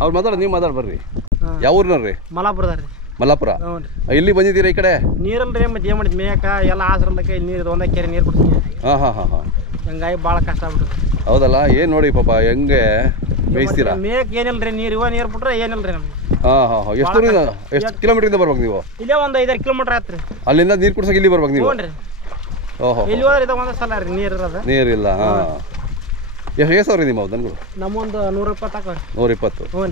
ಅವ್ರು ಮಾತಾಡ ನೀವು ಮಾತಾಡ ಬರ್ರಿ. ಯಾವ ಊರಿನವ್ರಿ? ಮಲಾಪುರದಾರ್ರಿ. ಮಲ್ಲಾಪುರ. ಇಲ್ಲಿ ಬಂದಿದ್ದೀರಾ ಈ ಕಡೆ? ನೀರಲ್ರಿ ಮತ್ತೆ ಏನ್ ಮಾಡಿದ್ ಮೇಯಕ ಎಲ್ಲ ಆಸರಲ್ಲಕ್ಕೆ ನೀರು ಒಂದೇ ಕೆರೆ ನೀರು ಕೊಡ್ತೀನಿ. ಹಂಗಾಗಿ ಭಾಳ ಕಷ್ಟ ಆಗ್ಬಿಟ್ಟು. ಹೌದಲ್ಲ, ಏನ್ ನೋಡಿ ಪಾಪ ಹೆಂಗೆ ಮೇಯಿಸ್ತೀರಾ? ಮೇಯಕ್ ಏನಿಲ್ರಿ, ನೀರು ನೀರು ಬಿಟ್ರೆ ಏನಿಲ್ರಿ ನಮ್ಗೆ. ಎಷ್ಟು ಕಿಲೋಮೀಟರ್ ಇಂದ ಬರ್ಬೇಕು ನೀವು? ಇಲ್ಲೇ ಒಂದು 5-6 ಕಿಲೋಮೀಟರ್ ಆತ್ರಿ. ಅಲ್ಲಿಂದ ನೀರು ಕುಡ್ಸಕ್ಕೆ ಇಲ್ಲಿ ಬರ್ಬೇಕು ನೀವು? ಓಹೋ, ಇಲ್ಲಿ ಹೋದ್ರೆ ಇದು ಒಂದೇ ಸಲ ರೀ ನೀರು ಇರೋದು. ನೀರಿಲ್ಲ. ಎಷ್ಟು ಸಾವಿರ ನಿಮ್ಮ ದನಗಳು? ನಮ್ಮೊಂದು 120 ಹಾಕವ್ರಿ. 120. ಹ್ಞೂ.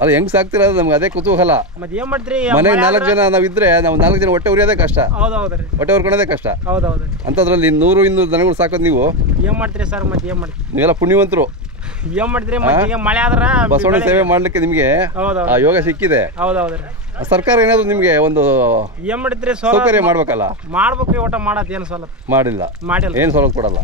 ಅದು ಹೆಂಗ್ ಸಾಕ್ತಿರ? ನಮ್ಗೆ ಅದೇ ಕುತೂಹಲ. ಮತ್ತೆ ಏನ್ ಮಾಡ್ತೀರಿ, ಮನೆಗೆ 4 ಜನ ನಾವಿದ್ರೆ ನಾವು 4 ಜನ ಹೊಟ್ಟೆ ಉರಿಯೋದೇ ಕಷ್ಟ. ಹೌದೌದ್ರಿ, ಹೊಟ್ಟೆ ಹೊರ್ಕೊಳೋದೇ ಕಷ್ಟ. ಹೌದೌದ್ರಿ. ಅಂತದ್ರಲ್ಲಿ 100-200 ದನಗಳು ಸಾಕೋದು ನೀವು ಏನ್ ಮಾಡ್ತೀರಿ ಸರ್? ಮತ್ತೆ ಏನ್ ಮಾಡ್ತೀರಿ? ನೀವೆಲ್ಲ ಪುಣ್ಯವಂತರು. ಏನ್ ಮಾಡ್ತೀರಿ, ಮತ್ತೆ ಮಳೆ ಆದ್ರ ಬಸವಣ್ಣ ಸೇವೆ ಮಾಡ್ಲಿಕ್ಕೆ ನಿಮ್ಗೆ ಆ ಯೋಗ ಸಿಕ್ಕಿದೆ. ಹೌದೌದ್ರಿ. ಸರ್ಕಾರ ಏನಾದ್ರು ನಿಮ್ಗೆ ಒಂದು ಏನ್ ಮಾಡ್ತೀರಿ ಸೌಕರ್ಯ ಮಾಡ್ಬೇಕಲ್ಲ? ಮಾಡ್ಬೇಕ್ರಿ, ಊಟ ಮಾಡತ್ ಏನ್ ಸವಲತ್ತು ಮಾಡಿಲ್ಲ. ಏನ್ ಸವಲತ್ತು ಕೊಡಲ್ಲ.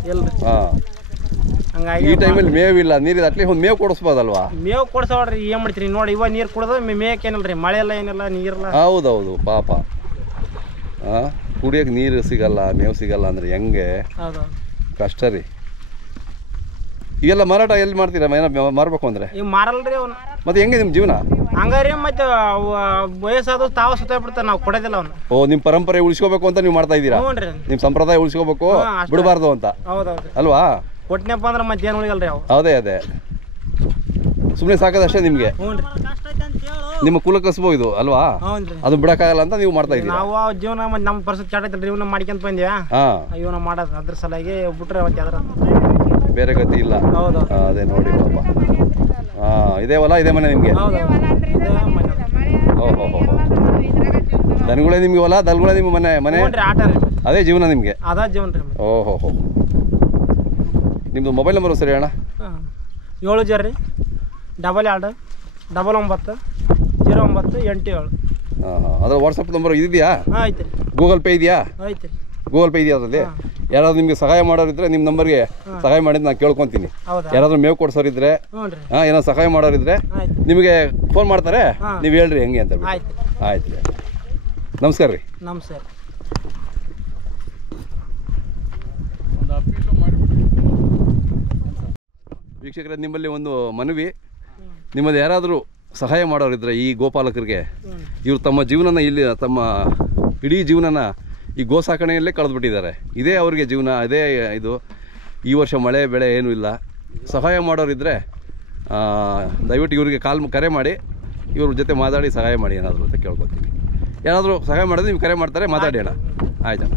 ಹಂಗಾಗಿ ಈ ಟೈಮಲ್ಲಿ ಮೇವಿಲ್ಲ, ನೀರಿದೆ, ಅಟ್ಲೀಸ್ಟ್ ಒಂದು ಮೇವು ಕೊಡಿಸ್ಬೋದಲ್ವಾ? ಮೇವು ಕೊಡ್ಸೋಡ್ರಿ. ಏನ್ ಮಾಡ್ತೀರಿ ನೋಡಿ, ಇವಾಗ ನೀರು ಕುಡ್ದು ಮೇಯಕ್ಕೆ ಏನಿಲ್ರಿ, ಮಳೆ ಎಲ್ಲ ಏನಿಲ್ಲ, ನೀರಿಲ್ಲ. ಹೌದೌದು ಪಾಪ. ಕುಡಿಯಕ್ಕೆ ನೀರು ಸಿಗಲ್ಲ, ಮೇವು ಸಿಗಲ್ಲ ಅಂದ್ರೆ ಹೆಂಗೆ ಕಷ್ಟ ರೀ. ಈಗೆಲ್ಲ ಮಾರಾಟ ಎಲ್ಲಿ ಮಾಡ್ತೀರಾ? ಮಾರ್ಬೇಕು ಅಂದ್ರೆ ಈಗ ಮಾರಲ್ರಿ ಅವ್ನು. ಮತ್ತೆ ಹೆಂಗೆ ನಿಮ್ಮ ಜೀವನ? ಹಂಗಾರಿ ಮತ್ತೆ ವಯಸ್ಸಾದ ತಾವ ಸುತ್ತ ಬಿಡ್ತಾರೆ, ನಾವು ಕೊಡೋದಿಲ್ಲ ಅವ್ನು. ಓ, ನಿಮ್ಮ ಪರಂಪರೆ ಉಳಿಸ್ಕೋಬೇಕು ಅಂತ ನೀವು ಮಾಡ್ತಾ ಇದ್ದೀರಾ? ನಿಮ್ಮ ಸಂಪ್ರದಾಯ ಉಳಿಸ್ಕೋಬೇಕು, ಬಿಡಬಾರ್ದು ಅಂತ. ಹೌದೌದು ಅಲ್ವಾ? ಕೊಟ್ಟನಪ್ಪ ಅಂದ್ರೆ ಮತ್ತೆ ಏನು ಉಳಿಗಲ್ರಿ ಅವು. ಅದೇ ಸುಮ್ಮನೆ ಸಾಕೋದಷ್ಟೇ ನಿಮಗೆ. ನಿಮ್ಮ ಕುಲ ಕಸಬು ಇದು ಅಲ್ವಾ? ಅದು ಬಿಡಕ್ಕಾಗಲ್ಲ ಅಂತ ನೀವು ಮಾಡ್ತಾ ಇದ್ದೀರಾ. ನಾವು ಜೀವನ ಮತ್ತೆ ನಮ್ಮ ಪರಿಸ್ಥಿತಿ ಚಾಟ ಐತಲ್ರಿ, ಇವನ್ನ ಮಾಡ್ಕೊಂತ ಬಂದ್ಯಾ. ಇವನ್ನ ಮಾಡೋದು ಅದ್ರ ಸಲಾಗಿ ಬಿಟ್ರೆ ಮತ್ತೆ ಅದ್ರ ಬೇರೆ ಗತಿ ಇಲ್ಲ. ಹೌದು. ಅದೇ ನೋಡಿ ಪಾಪ. ಇದೇ ಹೊಲ, ಇದೇ ಮನೆ ನಿಮಗೆ? ಓಹೋ, ದನಗಳೇ ನಿಮ್ಗೆ ಹೊಲ, ದಲ್ಗಳೇ ನಿಮ್ಮ ಮನೆ ಆಟ ರೀ. ಅದೇ ಜೀವನ ನಿಮಗೆ? ಅದ ಜೀವನ ರೀ. ಓಹೋ. ನಿಮ್ಮದು ಮೊಬೈಲ್ ನಂಬರು ಸರಿ ಅಣ್ಣ? 70 22 99 0987. ಅದ್ರ ವಾಟ್ಸಪ್ ನಂಬರ್ ಇದೆಯಾ? ಐತೆ. ಗೂಗಲ್ ಪೇ ಇದೆಯಾ? ಐತೆ. ಗೂಗಲ್ ಪೇ ಇದೆಯಾ ಅದರಲ್ಲಿ? ಯಾರಾದ್ರೂ ನಿಮಗೆ ಸಹಾಯ ಮಾಡೋರಿದ್ರೆ ನಿಮ್ಮ ನಂಬರ್ಗೆ ಸಹಾಯ ಮಾಡಿದ್ದು ನಾನು ಕೇಳ್ಕೊತೀನಿ. ಯಾರಾದ್ರೂ ಮೇವು ಕೊಡ್ಸೋರಿದ್ರೆ, ಏನಾದ್ರು ಸಹಾಯ ಮಾಡೋರಿದ್ರೆ ನಿಮಗೆ ಫೋನ್ ಮಾಡ್ತಾರೆ, ನೀವು ಹೇಳ್ರಿ ಹೆಂಗೆ ಅಂತ. ಆಯ್ತು. ನಮಸ್ಕಾರ ರೀ. ನಮಸ್ಕಾರ. ವೀಕ್ಷಕರೇ, ನಿಮ್ಮಲ್ಲಿ ಒಂದು ಮನವಿ. ನಿಮ್ಮದು ಯಾರಾದರೂ ಸಹಾಯ ಮಾಡೋರಿದ್ರೆ ಈ ಗೋಪಾಲಕರಿಗೆ, ಇವರು ತಮ್ಮ ಜೀವನನ ಇಲ್ಲಿ, ತಮ್ಮ ಇಡೀ ಜೀವನನ ಈ ಗೋ ಸಾಕಣೆಯಲ್ಲೇ ಕಳೆದುಬಿಟ್ಟಿದ್ದಾರೆ. ಇದೇ ಅವರಿಗೆ ಜೀವನ, ಇದೇ ಇದು. ಈ ವರ್ಷ ಮಳೆ ಬೆಳೆ ಏನೂ ಇಲ್ಲ. ಸಹಾಯ ಮಾಡೋರಿದ್ದರೆ ದಯವಿಟ್ಟು ಇವರಿಗೆ ಕರೆ ಮಾಡಿ ಇವ್ರ ಜೊತೆ ಮಾತಾಡಿ ಸಹಾಯ ಮಾಡಿ ಏನಾದರೂ ಅಂತ ಕೇಳ್ಕೊತೀನಿ. ಯಾರಾದರೂ ಸಹಾಯ ಮಾಡಿದ್ರೆ ನಿಮ್ಗೆ ಕರೆ ಮಾಡ್ತಾರೆ, ಮಾತಾಡಿ ಅಣ್ಣ. ಆಯ್ತಣ್ಣ.